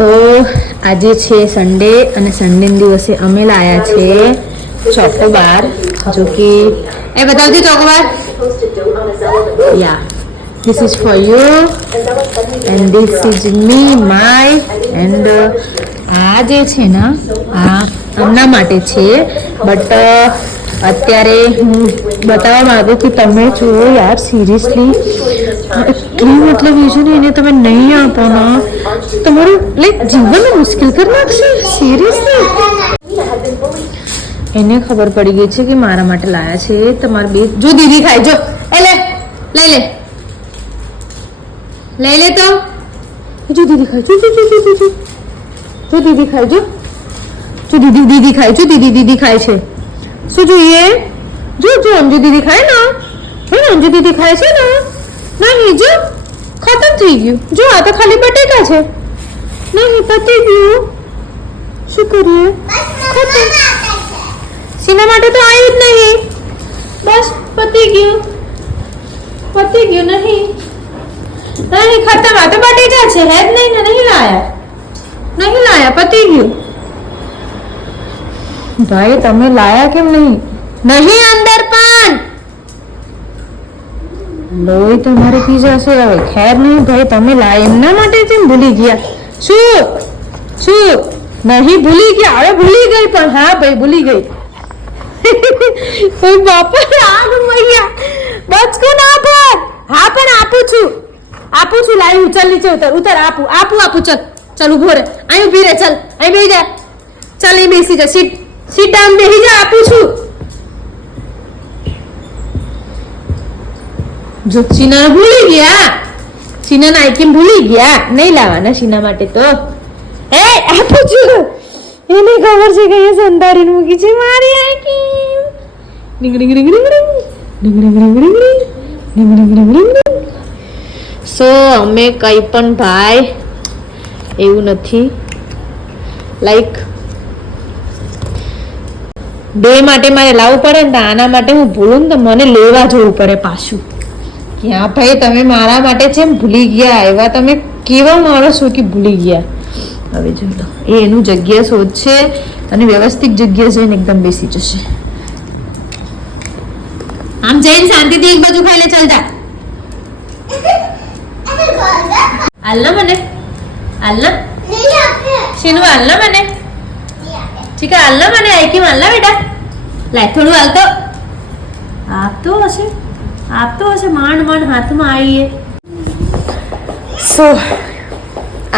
તો આજે છે સન્ડે અને સન્ડે દિવસે અમે લાયા છે ચોકોબાર, जो कि ए बताओ ચોકોબાર या this is for you and this is me my and આ જે છે ને આ એમના માટે છે બટ અત્યારે હું બતાવવા માંગુ કે તમે જુઓ યાર સિરિયસલી એટલી મતલબ એ છે ને એને તમે નહીં આપો ને તમારું લાઈક જીવન મુશ્કેલ કરી નાખશે સિરિયસલી. એને ખબર પડી ગઈ છે કે મારા માટે લાયા છે તમારે બે જો દીદી ખાય જો એ લે લઈ લે લઈ લે તો જો દીદી ખાય જો જો જો જો જો દીદી ખાય જો જો દીદી ખાય જો દીદી ખાય છે શું જોઈએ જો જો અંજુ દીદી ખાય ને હે અંજુ દીદી ખાય છે ને નહીં જો ખતમ થઈ ગયું જો આ તો ખાલી બટેકા છે નહીં પતી ગયું શું કરીએ ખતમ સીના માટે તો આવ્યું જ નહીં બસ પતી ગયું નહીં નહીં ખતમ આ તો બટેકા છે હે જ નહીં ને નહીં લાયા પતી ગયું. ભાઈ તમે લાયા કેમ નહીં અંદર પણ લોહી તમારે પી જશે હવે ખેર નહીં ભાઈ તમે લાયા એમના માટે કેમ ભૂલી ગયા શું નહીં ભૂલી ગયા હવે ભૂલી ગઈ પણ હા ભાઈ ભૂલી ગઈ ઓય બાપા આગ મૈયા બચકો ના પર હા પણ આપું છું લાવી ચાલ નીચે ઉતર આપું ચાલ ઉભો રે અહીં ઊભી રે ચાલ અહીં બેસી જા ચાલ અહીં બેસી જા સીટ ડાઉન બેસી જા આપું છું જો સીના ભૂલી ગયા સીના નાઈકીમ ભૂલી ગયા નહીં લાવવાના સીના માટે તો એ આપું છું એને ખબર છે કે એ સંતારીને મૂકી છે મારી આઈકીમ સો અમે કઈ પણ ભાઈ એવું નથી લાઈક બે માટે મારે લાવવું પડે ને આના માટે હું ભૂલું ને તો મને લેવા જવું પડે પાછું ક્યાં ભાઈ તમે મારા માટે છે ભૂલી ગયા એવા તમે કેવા માણસ છો કે ભૂલી ગયા. હવે જોઈ લો એ એનું જગ્યા શોધશે અને વ્યવસ્થિત જગ્યા જઈને એકદમ બેસી જશે. આમ જઈને શાંતિથી એક બાજુ ખાઈ લે ચાલતા આલ્લા મને આલ્લા શીનું આલ્લા મને ઠીક है आल्ला मैंने आई की आल्ला बेटा लाइ थोड़ू हालतो आप तो हसे માંડ હાથમાં આવી. સો